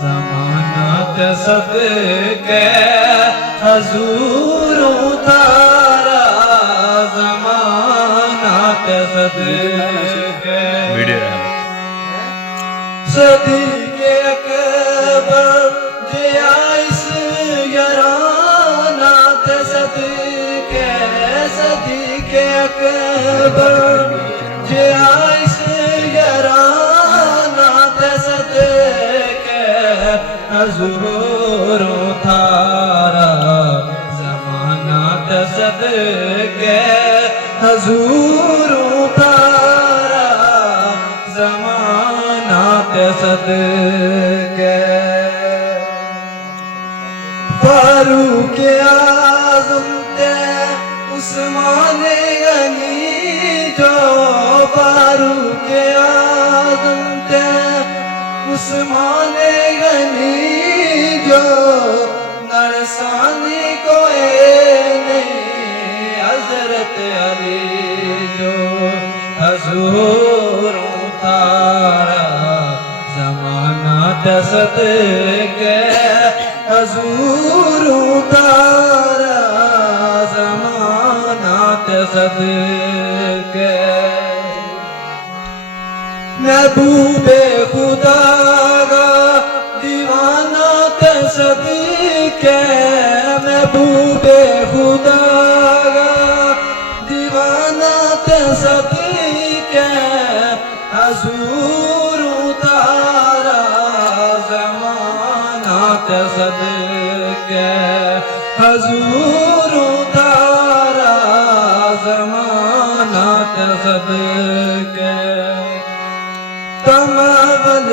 زمانہ تے صدقے حضوروں تارا زمانہ تے صدقے صدیق اکبر جیائس یارانہ تے صدقے صدیق اکبر جیائس یارانہ تے صدقے حضوروں تارا زمانہ تے صدقے حضوروں تارا زمانہ تے صدقے فاروق اعظم تے عثمان غنی جو فاروق اعظم تے عثمان غنی جو نرسانی کوئی نہیں حضرت علی جو حضوروں تارا زمانہ تے صدقے حضوروں تارا زمانہ تے صدقے محبوب خدا کا دیوانہ تے صدقے محبوب خدا کا دیوانہ تے صدقے حضوروں تارا زمانہ تے صدقے حضوروں تارا زمانہ تے صدقے تمام